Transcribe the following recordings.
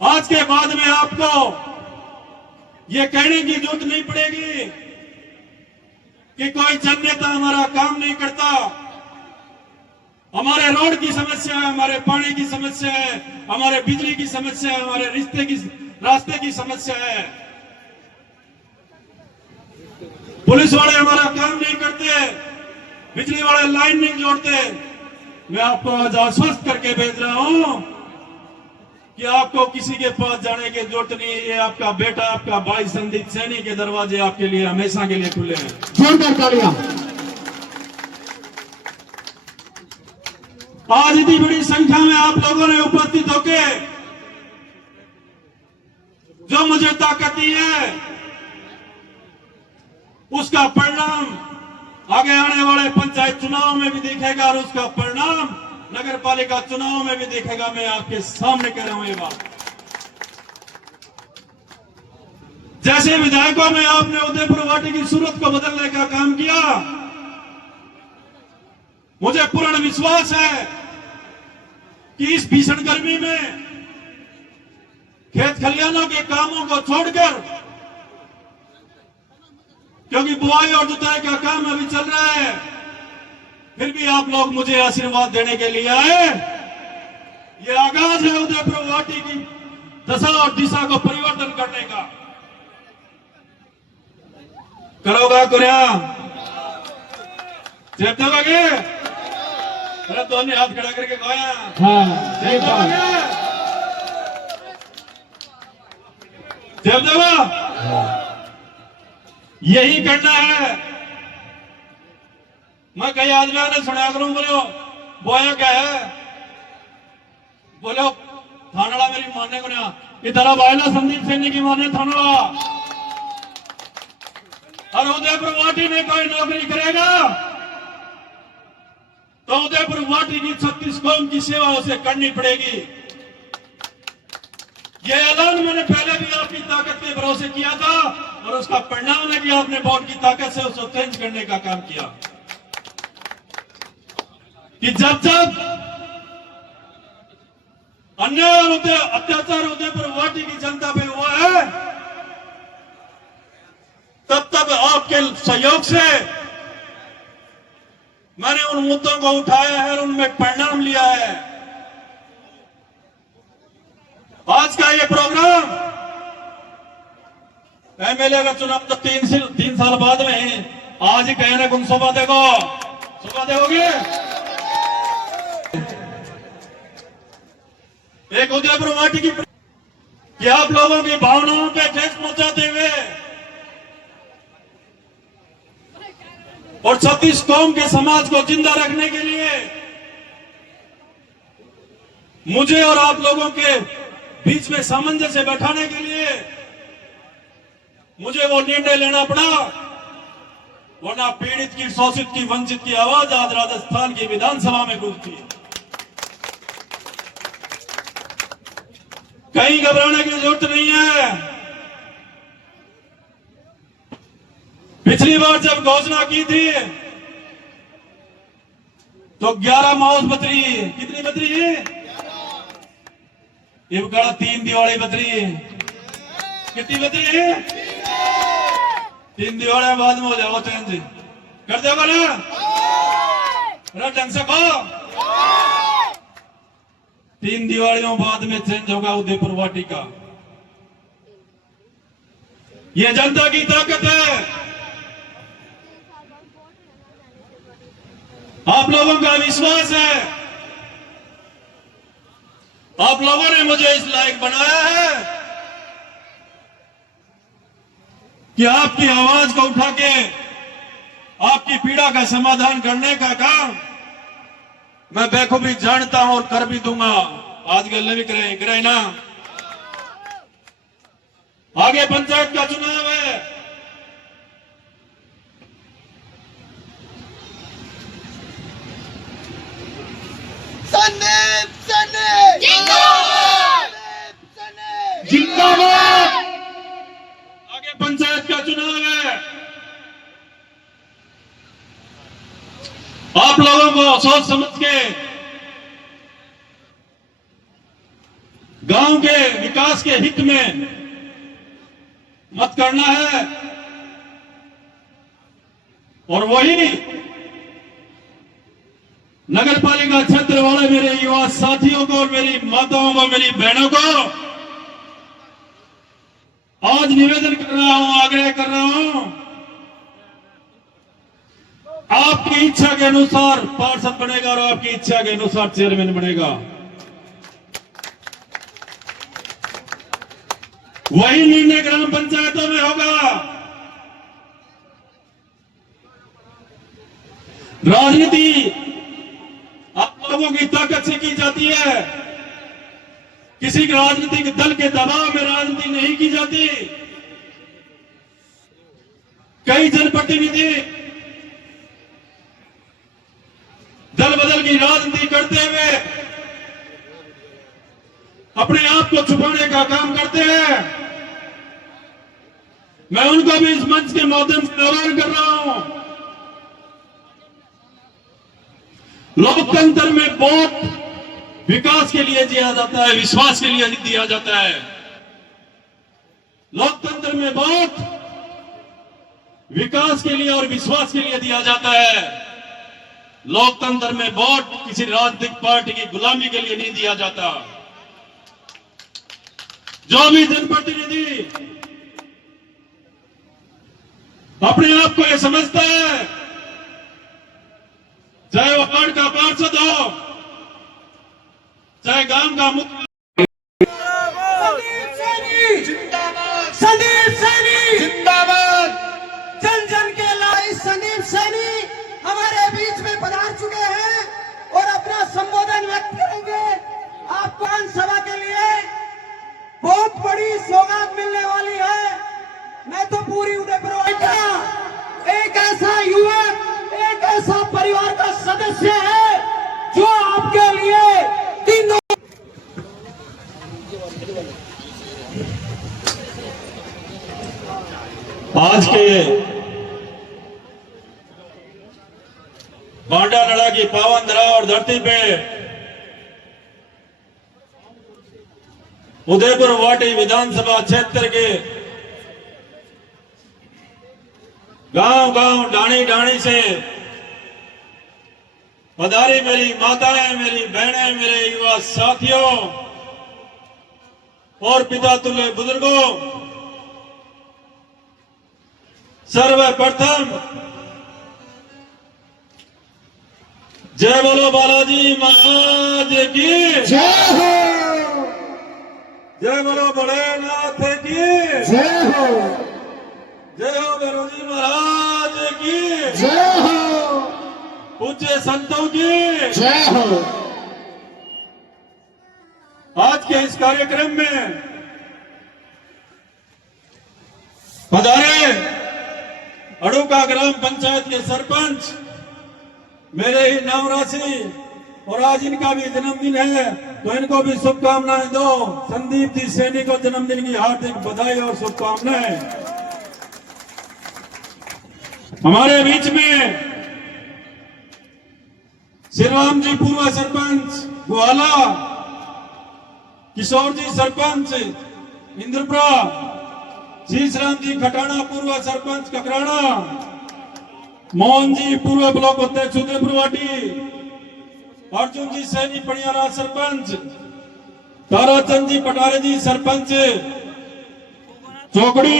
आज के बाद में आपको ये कहने की जरूरत नहीं पड़ेगी कि कोई जननेता हमारा काम नहीं करता। हमारे रोड की समस्या है, हमारे पानी की समस्या है, हमारे बिजली की समस्या है, हमारे रास्ते की समस्या है। पुलिस वाले हमारा काम नहीं करते, बिजली वाले लाइन नहीं जोड़ते। मैं आपको आज आश्वस्त करके भेज रहा हूं कि आपको किसी के पास जाने की जरूरत नहीं है। ये आपका बेटा, आपका भाई संदीप सैनी के दरवाजे आपके लिए हमेशा के लिए खुले हैं। जोरदार तालियां। आज इतनी बड़ी संख्या में आप लोगों ने उपस्थित होके जो मुझे ताकत दी है, उसका परिणाम आगे आने वाले पंचायत चुनाव में भी दिखेगा और उसका परिणाम नगर पालिका चुनाव में भी दिखेगा। मैं आपके सामने कह रहा हूं ये बात। जैसे विधायकों में आपने उदयपुर वाटी की सूरत को बदलने का काम किया, मुझे पूर्ण विश्वास है कि इस भीषण गर्मी में खेत खलिहानों के कामों को छोड़कर, क्योंकि बुआई और जुताई का काम अभी चल रहा है, फिर भी आप लोग मुझे आशीर्वाद देने के लिए आए। ये आगाज है उदयपुर वाटी की दशा और दिशा को परिवर्तन करने का। करोगा कुरिया जब दोगे? अरे दोनों हाथ खड़ा करके गोया। जब दोगा यही करना है। मैं कई आदमियों ने सुना करूं, बोलो बोया क्या है, बोलो थानड़ा मेरी मानने को ना इधर बायला संदीप सैनी की माने थानड़ा और उदयपुर वाटी में कोई नौकरी करेगा तो उदयपुर वाटी की 36 कौम की सेवा उसे करनी पड़ेगी। यह ऐलान मैंने पहले भी आपकी ताकत के भरोसे किया था और उसका परिणाम है कि आपने वोट की ताकत से उसको चेंज करने का काम किया। कि जब जब अन्याय और अत्याचार उदयपुर वाटी की जनता पे हुआ है, तब तब आपके सहयोग से मैंने उन मुद्दों को उठाया है और उनमें परिणाम लिया है। आज का ये प्रोग्राम एमएलए का चुनाव तो 3 साल बाद में है। आज ही कह रहे कौन सुबह देखो, सुबह देखोगे एक उदयपुर वाटी की कि आप लोगों की भावनाओं पे ठेस पहुंचाते हुए और 36 कौम के समाज को जिंदा रखने के लिए मुझे और आप लोगों के बीच में सामंजस्य बैठाने के लिए मुझे वो निर्णय लेना पड़ा, वरना पीड़ित की, शोषित की, वंचित की आवाज आज राजस्थान की विधानसभा में गूंजती है। कहीं घबराने की जरूरत नहीं है। पिछली बार जब घोषणा की थी तो 11 माउस बतरी, कितनी बतरी है? ये बड़ा 3 दिवाली बतरी है। कितनी बतरी है? 3 दिवाली बाद में हो जाओ चेंज कर देगा ना? अरे ढंग से कहो, 3 दिवालियों बाद में चेंज होगा उदयपुर वाटी का। यह जनता की ताकत है। आप लोगों का विश्वास है। आप लोगों ने मुझे इस लायक बनाया है कि आपकी आवाज को उठा के आपकी पीड़ा का समाधान करने का काम मैं बेखूबी जानता हूं और कर भी दूंगा। आज गले भी करे ना। आगे पंचायत का चुनाव है। संदीप सैनी जिंदाबाद, जिंदाबाद। आगे पंचायत का चुनाव है। आप लोगों को सोच समझ के गांव के विकास के हित में मत करना है और वही नगर पालिका क्षेत्र वाले मेरे युवा साथियों को और मेरी माताओं को, मेरी बहनों को आज निवेदन कर रहा हूं, आग्रह कर रहा हूं, आपकी इच्छा के अनुसार पार्षद बनेगा और आपकी इच्छा के अनुसार चेयरमैन बनेगा। वही निर्णय ग्राम पंचायतों में होगा। राजनीति आप लोगों की ताकत से की जाती है, किसी राजनीतिक दल के दबाव में राजनीति नहीं की जाती। कई जनप्रतिनिधि दल बदल की राजनीति करते हुए अपने आप को छुपाने का काम करते हैं। मैं उनको भी इस मंच के माध्यम से आह्वान कर रहा हूं, लोकतंत्र में वोट विकास के लिए दिया जाता है, विश्वास के लिए दिया जाता है। लोकतंत्र में वोट विकास के लिए और विश्वास के लिए दिया जाता है। लोकतंत्र में वोट किसी राजनीतिक पार्टी की गुलामी के लिए नहीं दिया जाता। जो भी जनप्रतिनिधि अपने आप को यह समझता है, चाहे वो वार्ड का पार्षद हो, चाहे गांव का मुख्य, संदीप सैनी जिंदाबाद। जन जन के लाई संदीप सैनी हमारे बीच में पधार चुके हैं और अपना संबोधन व्यक्त करेंगे। आपको सभा के लिए बहुत बड़ी सौगात मिलने वाली है। मैं तो पूरी उदयपुर का एक ऐसा युवक, एक ऐसा परिवार का सदस्य है जो आपके लिए तीनों आज के बांडा लड़ा की पावन धरा और धरती पे उदयपुर वाटी विधानसभा क्षेत्र के गांव गांव डाणी डाणी से पधारी मेरी माताएं, मेरी बहनें, मेरे युवा साथियों और पिता तुल्य बुजुर्गों, सर्वप्रथम जय बोलो बालाजी महाराज की जय हो, जय बोलो भोलेनाथ की जय हो, जय हो भैरवजी महाराज की जय हो, पूज्य संतों की जय हो। आज के इस कार्यक्रम में पधारे अड़ूका ग्राम पंचायत के सरपंच मेरे ही नवराशि और आज इनका भी जन्मदिन है, तो इनको भी शुभकामनाएं दो। संदीप जी सैनी को जन्मदिन की हार्दिक बधाई और शुभकामनाएं। हमारे बीच में श्रीराम जी पूर्व सरपंच गुहाला, किशोर जी सरपंच इंद्रपुरा, शीशराम जी खटाना पूर्व सरपंच ककराना, मोहन जी पूर्व ब्लॉक अध्यक्ष उदयपुर वाटी, अर्जुन जी सैनी पड़ियारा सरपंच, ताराचंद जी पटारे जी सरपंच चौकड़ी,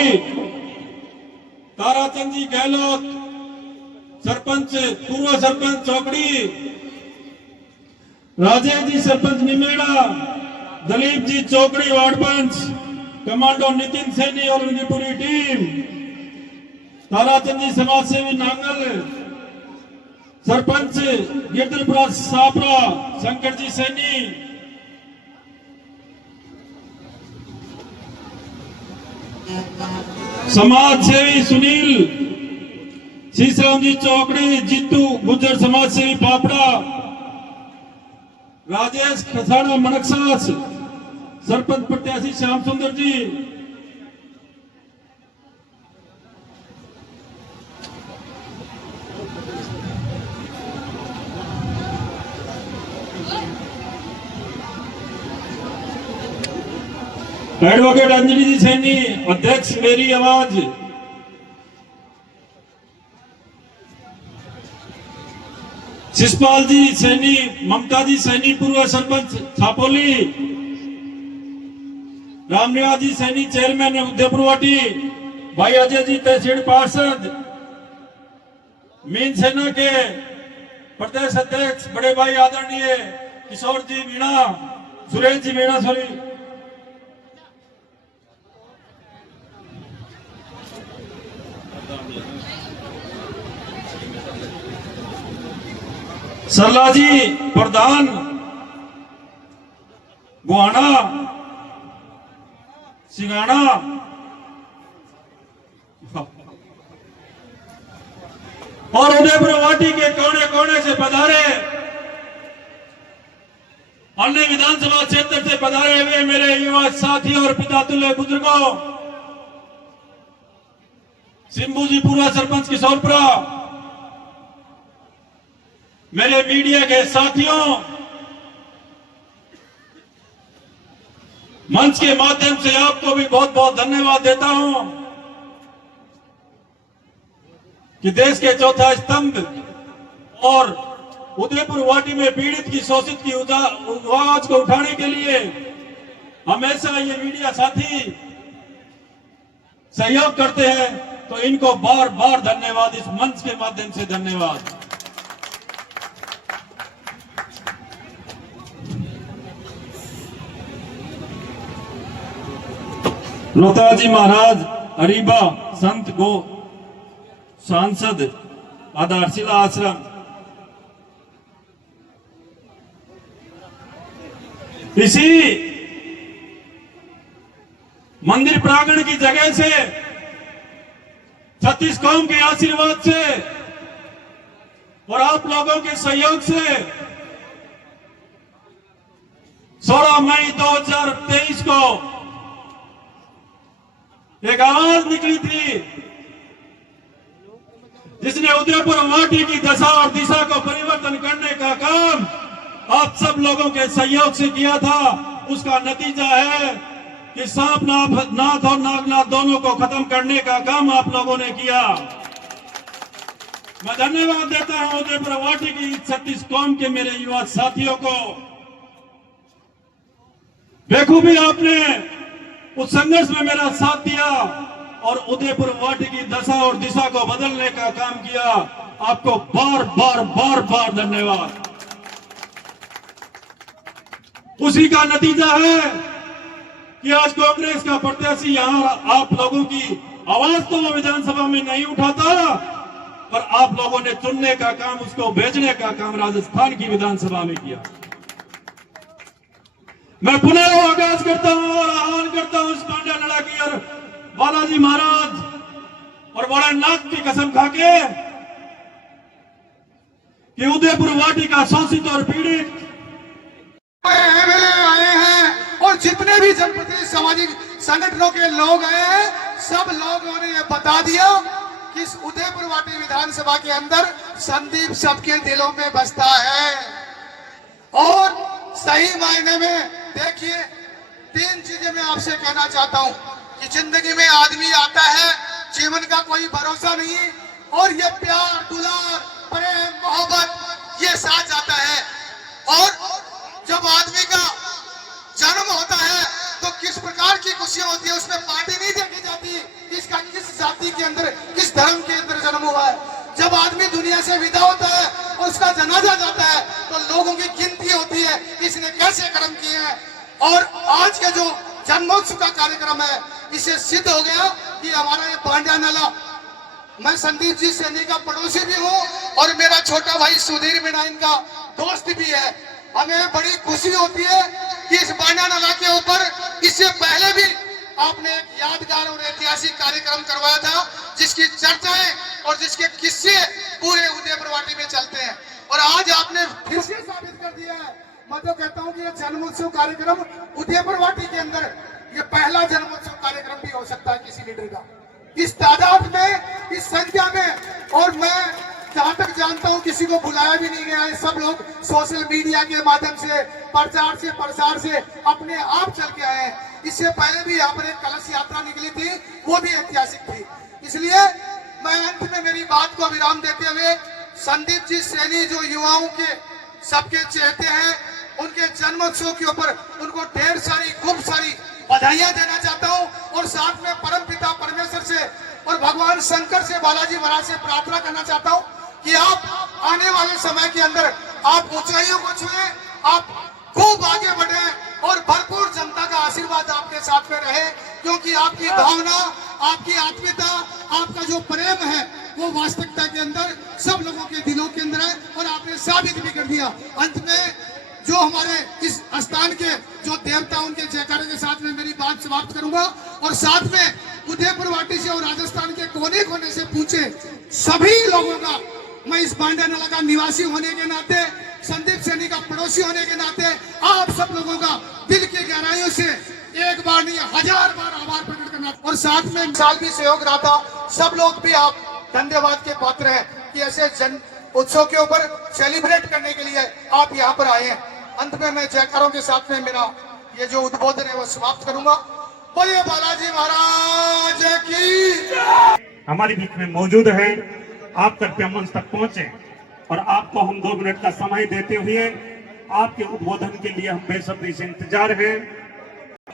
ताराचंद जी गहलोत सरपंच पूर्व सरपंच चौकड़ी, राजेश जी सरपंच निमेड़ा, दलीप जी चौकड़ी वार्ड पंच, कमांडो नितिन सैनी और उनकी पूरी टीम, ताराचंद जी समाज सेवी नांगल, सरपंच गिरधरपुरा सापरा शंकर जी सैनी, समाज सेवी सुनील, शीशराम जी चौकड़ी, जीतू गुज्जर समाज सेवी पापड़ा, राजेश खसाना मनकसास, सरपंच प्रत्याशी श्याम सुंदर जी, एडवोकेट अंजलि जी सैनी, अध्यक्ष मेरी आवाज। शिषपाल जी सैनी, ममता जी सैनी, पूर्व सरपंच छापोली। रामनिवास जी सैनी, चेयरमैन उदयपुरवाटी। भाई अजय जी तहसील पार्षद। मीन सेना के प्रदेश अध्यक्ष बड़े भाई आदरणीय किशोर जी मीणा, सुरेश जी मीणा, सॉरी। सरला जी प्रधान गुहाना सिंगाना। और उदयपुरवाटी के कोने कोने से पधारे, अन्य विधानसभा क्षेत्र से पधारे हुए मेरे युवा साथियों और पिता तुल्य बुजुर्गों, सिंबू जी पूर्व सरपंच किशोरपुरा, मेरे मीडिया के साथियों, मंच के माध्यम से आपको भी बहुत बहुत धन्यवाद देता हूं कि देश के चौथा स्तंभ और उदयपुरवाटी में पीड़ित की शोषित की आवाज को उठाने के लिए हमेशा ये मीडिया साथी सहयोग करते हैं, तो इनको बार बार धन्यवाद, इस मंच के माध्यम से धन्यवाद। रोहताजी महाराज अरीबा संत गो सांसद आधारशिला आश्रम। इसी मंदिर प्रांगण की जगह से 36 कौम के आशीर्वाद से और आप लोगों के सहयोग से 16 मई 2023 को एक आवाज निकली थी जिसने उदयपुरवाटी की दशा और दिशा को परिवर्तन करने का काम आप सब लोगों के सहयोग से किया था। उसका नतीजा है कि सांप नाथ और नागनाथ दोनों को खत्म करने का काम आप लोगों ने किया। मैं धन्यवाद देता हूं उदयपुरवाटी की 36 कौम के मेरे युवा साथियों को। बेखूबी आपने उस संघर्ष में मेरा साथ दिया और उदयपुरवाटी की दशा और दिशा को बदलने का काम किया। आपको बार बार बार बार धन्यवाद। उसी का नतीजा है कि आज कांग्रेस का प्रत्याशी यहां आप लोगों की आवाज तो वो विधानसभा में नहीं उठाता, पर आप लोगों ने चुनने का काम, उसको भेजने का काम राजस्थान की विधानसभा में किया। मैं पुनः आगाज करता हूं और आह्वान करता हूं इस पांड्या लड़ा की और बालाजी महाराज और बड़ा नाथ की कसम खाके कि उदयपुरवाटी का शोषित और पीड़ित एमएलए आए हैं और जितने भी जनप्रतिनिधि सामाजिक संगठनों के लोग आए हैं, सब लोगों ने यह बता दिया कि इस उदयपुरवाटी विधानसभा के अंदर संदीप सबके दिलों में बसता है। और सही मायने में देखिए, 3 चीजें मैं आपसे कहना चाहता हूं कि जिंदगी में आदमी आता है, जीवन का कोई भरोसा नहीं, और ये प्यार दुलार प्रेम मोहब्बत ये साथ जाता है। और जब आदमी का जन्म होता है तो किस प्रकार की खुशियां होती है, उसमें पार्टी नहीं देखी जाती किसका किस जाति के अंदर किस धर्म के अंदर जन्म हुआ है। जब आदमी दुनिया से विदा होता है और उसका जनाजा जाता है तो लोगों की गिनती होती है इसने कैसे कर्म किए हैं। और आज का जो जन्मोत्सव का कार्यक्रम है, इससे सिद्ध हो गया कि हमारा ये पांड्या नाला, मैं संदीप जी सैनी का पड़ोसी भी हूँ और मेरा छोटा भाई सुधीर मीणा इनका दोस्त भी है। हमें बड़ी खुशी होती है कि इस पांड्या नाला के ऊपर इससे पहले भी आपने एक यादगार और ऐतिहासिक कार्यक्रम करवाया था, जिसकी चर्चाएं और जिसके किस्से पूरे उदयपुरवाटी में चलते हैं। और आज आपने फिर से साबित कर दिया है। मैं तो कहता हूं कि यह जन्मोत्सव कार्यक्रम उदयपुरवाटी के अंदर ये पहला जन्मोत्सव कार्यक्रम भी हो सकता है किसी लीडर का, इस तादाद में, इस संख्या में। और मैं जहां तक जानता हूं किसी को बुलाया भी नहीं गया है। सब लोग सोशल मीडिया के माध्यम से प्रचार से प्रसार से अपने आप चल के आए हैं। इससे पहले भी यहाँ पर एक कलश यात्रा निकली थी, वो भी ऐतिहासिक थी। इसलिए मैं अंत में मेरी बात को विराम देते हुए संदीप जी सैनी जो युवाओं के सबके चहेते हैं, उनके जन्मोत्सव के ऊपर उनको ढेर सारी खूब सारी बधाइयां देना चाहता हूं और साथ में परम पिता परमेश्वर से और भगवान शंकर से, बालाजी महाराज से प्रार्थना करना चाहता हूं कि आप आने वाले समय के अंदर आप ऊंचाइयों को छुए, आप खूब आगे बढ़े और भरपूर जनता का आशीर्वाद आपके साथ में रहे, क्योंकि आपकी भावना, आपकी आत्मीयता, आपका जो प्रेम है वो वास्तविकता के अंदर सब लोगों के दिलों के अंदर है और आपने साबित भी कर दिया। अंत में जो हमारे इस स्थान के जो देवता, उनके जयकारे के साथ में मेरी बात समाप्त करूंगा और साथ में उदयपुर वाटी से और राजस्थान के कोने कोने से पूछे सभी लोगों का, मैं इस बांडा नाला का निवासी होने के नाते, संदीप सैनी का पड़ोसी होने के नाते आप सब लोगों का दिल की गहराइयों से एक बार नहीं 1000 बार आभार प्रकट करना और साथ में साल भी सहयोग रहा था। सब लोग भी आप धन्यवाद के पात्र हैं कि ऐसे जन उत्सव के ऊपर सेलिब्रेट करने के लिए आप यहाँ पर आए हैं। अंत में मैं जयकारों के साथ में मेरा ये जो उद्बोधन है वो समाप्त करूंगा। बोलिए बालाजी महाराज की। हमारे बीच में मौजूद है, आप कृपया मंच तक पहुंचे और आपको हम 2 मिनट का समय देते हुए आपके उद्बोधन के लिए हम बेसब्री से इंतजार हैं।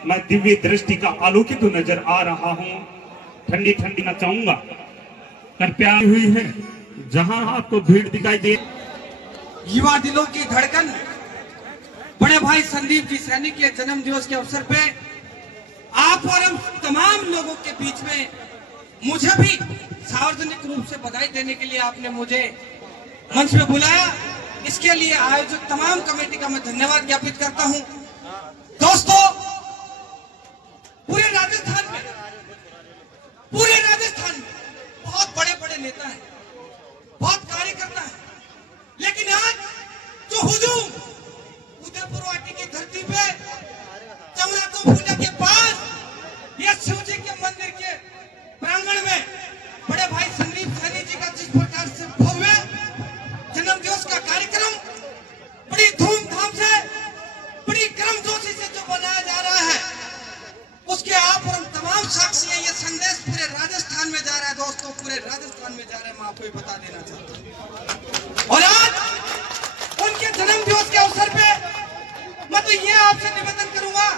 मैं दिव्य दृष्टि का आलोकित नजर आ रहा हूं, ठंडी ठंडी ना चाहूंगा, कृपया हुई है जहां आपको भीड़ दिखाई दे। युवा दिलों की धड़कन बड़े भाई संदीप जी सैनी के जन्म दिवस के अवसर पे आप और हम तमाम लोगों के बीच में मुझे भी सार्वजनिक रूप से बधाई देने के लिए आपने मुझे मंच पे बुलाया। इसके लिए आयोजक तमाम कमेटी का मैं धन्यवाद ज्ञापित करता हूं। दोस्तों, पूरे राजस्थान में बहुत बड़े बड़े नेता हैं, बहुत कार्यकर्ता हैं, लेकिन आज जो हुजूम उदयपुर वाटी की धरती पे चमरातों पूजा के पास या शिव जी के मंदिर के प्रांगण में बड़े भाई संदीप सैनी जी का जिस प्रकार से भव्य जन्म दिवस का कार्यक्रम बड़ी धूमधाम से, बड़ी गर्मजोशी से जो बनाया जा रहा है, उसके आप और हम तमाम साक्षी हैं। ये संदेश पूरे राजस्थान में जा रहा है दोस्तों, पूरे राजस्थान में जा रहा है। मैं आपको ये बता देना चाहता हूँ। और आज उनके जन्म दिवस के अवसर पे मैं तो ये आपसे निवेदन करूंगा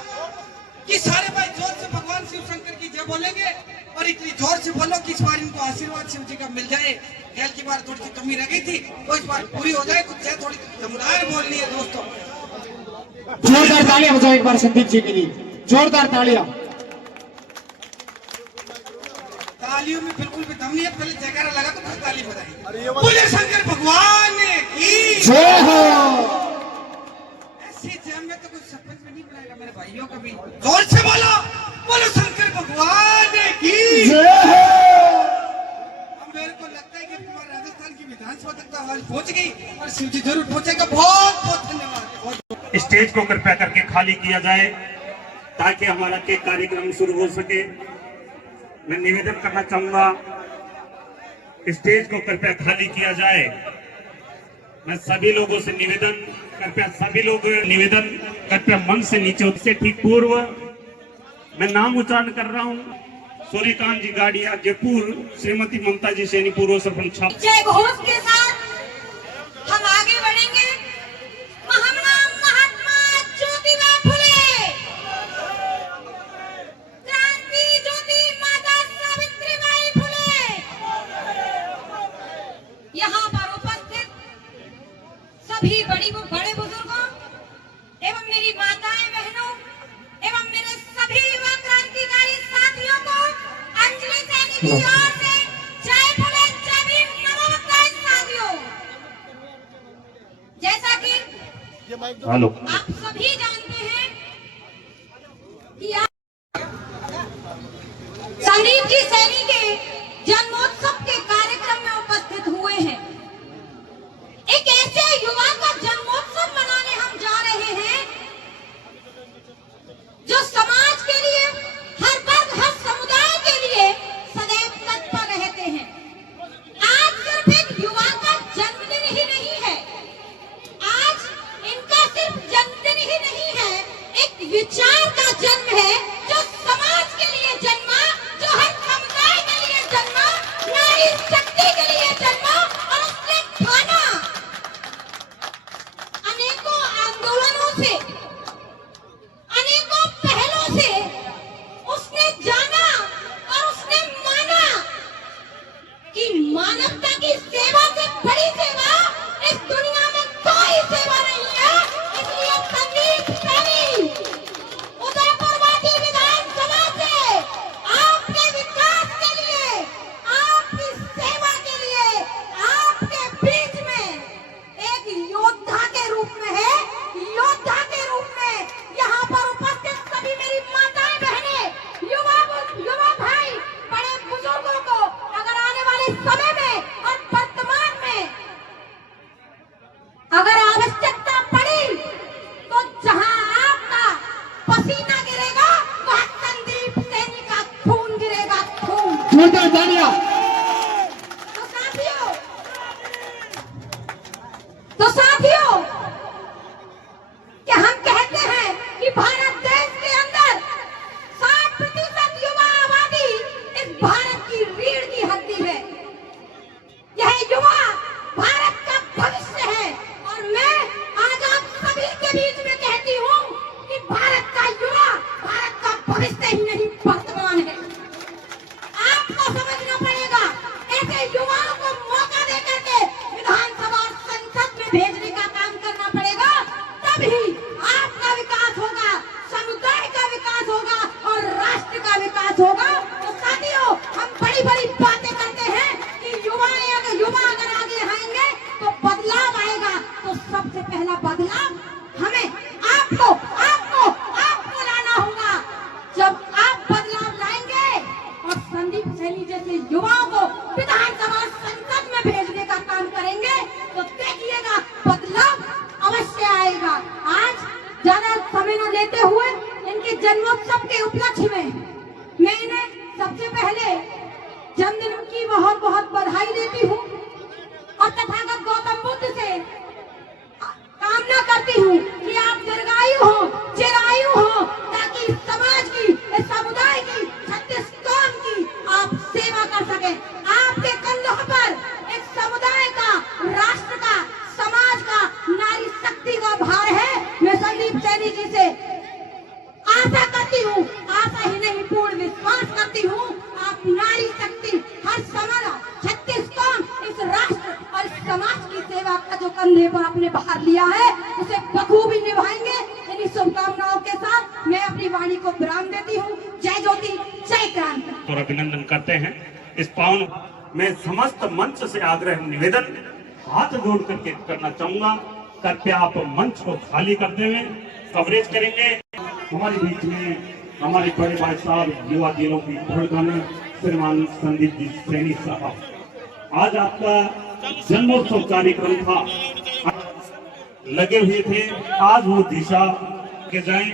कि सारे भाई जोर से भगवान शिव शंकर की जय बोलेंगे और इतनी जोर से बोलो कि इस बार इनको आशीर्वाद शिव जी का मिल जाए। गैल की बार थोड़ी सी कमी रह गई थी, वो इस बार पूरी हो जाए। कुछ थोड़ी जमदार बोलनी है दोस्तों। जोरदार तालियां बजाओ एक बार संदीप जी के लिए, जोरदार तालियां। तालियों में बिल्कुल भी दम नहीं है, पहले जयकारा लगा तो फिर ताली बजाई। बोले शंकर भगवान की जय हो। ऐसी जय में तो कुछ समझ में नहीं पड़ेगा मेरे भाइयों का भी। जोर से बोलो, बोलो शंकर भगवान की जय हो। अब मेरे को लगता है कि तुम्हारे राजस्थान की विधानसभा तक तो आवाज पहुंच गई और शिव जी जरूर पहुंचेगा। बहुत बहुत धन्यवाद। स्टेज को कृपया करके खाली किया जाए ताकि हमारा केक कार्यक्रम शुरू हो सके। मैं निवेदन करना चाहूंगा, स्टेज को कृपया खाली किया जाए। मैं सभी लोगों से निवेदन, कृपया सभी लोग निवेदन कृपया मंच से नीचे से ठीक पूर्व मैं नाम उच्चारण कर रहा हूं। सूर्यकांत जी गाड़िया जयपुर, श्रीमती ममता जी सैनी पूर्व सरपंच। जय घोष के साथ हम आगे बढ़ेंगे। महात्मा ज्योतिबा फुले, क्रांति ज्योति माता सावित्रीबाई फुले, यहाँ पर उपस्थित सभी बड़े बुजुर्गों एवं मेरी माताएं बहनों एवं मेरे सभी युवा क्रांतिकारी साथियों को अंजलि सैनी की ओर से जय फुले जय भीम, नमो बुद्धाय साथियों। जैसा कि आप सभी जानते हैं कि संदीप जी सैनी के जन्मोत्सव के कार्यक्रम में उपस्थित हुए हैं। एक ऐसे युवा का जन्मोत्सव मनाने हम जा रहे हैं जो समाज के लिए, हर वर्ग हर समुदाय के लिए सदैव तत्पर रहते हैं। आज सिर्फ एक युवा का जन्मदिन ही नहीं है, आज इनका सिर्फ जन्मदिन ही नहीं समय में और वर्तमान में अगर आवश्यकता पड़ी तो जहां आपका पसीना गिरेगा वहां संदीप सैनी का खून गिरेगा, खून। जोरदार तालियां। तो साथियों कि हम कहते हैं कि भारत देश के अंदर 60% युवा आबादी इस भारत की रीढ़ की हड्डी है। यह युवा भारत का भविष्य है और मैं आज आप सभी के बीच में कहती हूँ कि भारत का युवा भारत का भविष्य ही नहीं वर्तमान है। आपको समझना पड़ेगा, ऐसे युवाओं को मौका देकर के विधानसभा और संसद में भेजने का काम करना पड़ेगा, तभी आपका विकास होगा, समुदाय का विकास होगा और राष्ट्र का विकास होगा। तो साथियों, हम बड़ी बड़ी बातें करते हैं कि युवा अगर आगे आएंगे तो बदलाव आएगा। तो सबसे पहला बदलाव हमें आपको लाना होगा। जब आप बदलाव लाएंगे और संदीप सैनी जैसे युवाओं को विधानसभा और संसद में भेजने का काम करेंगे तो देखिएगा बदलाव अवश्य आएगा। आज ज्यादा समय न लेते हुए इनके जन्मोत्सव के उपलक्ष्य में मैं इन्हें सबसे पहले जन्मदिन की बहुत बहुत बधाई देती हूँ और तथागत गौतम बुद्ध से कामना करती हूँ कि आप दीर्घायु हो, चिरायु हो, ताकि इस समाज की, इस समुदाय की, छत्तीस कौम की आप सेवा कर सके। आपके कंधों पर एक समुदाय का, राष्ट्र का, समाज का, नारी शक्ति का भार है। मैं संदीप सैनी जी से आशा करती हूँ, आशा ही नहीं पूर्ण विश्वास करती हूँ, आप नारी शक्ति हर समाज, छत्तीस कौम, इस राष्ट्र और इस समाज की सेवा का जो कंधे पर आपने भार लिया है उसे बखूबी निभाएंगे। इन्हीं शुभकामनाओं के साथ मैं अपनी वाणी को विराम देती हूँ। जय ज्योति, जय क्रांति। और अभिनंदन करते हैं इस पावन में समस्त मंच से आग्रह निवेदन हाथ जोड़ करके करना चाहूंगा, कृपया आप मंच को खाली करते हुए कवरेज करेंगे। हमारे बीच में हमारे बड़े भाई साहब, युवा दिलों की धड़कन श्रीमान संदीप जी सैनी साहब, आज आपका जन्मोत्सव कार्यक्रम था, लगे हुए थे, आज वो दिशा के जाएं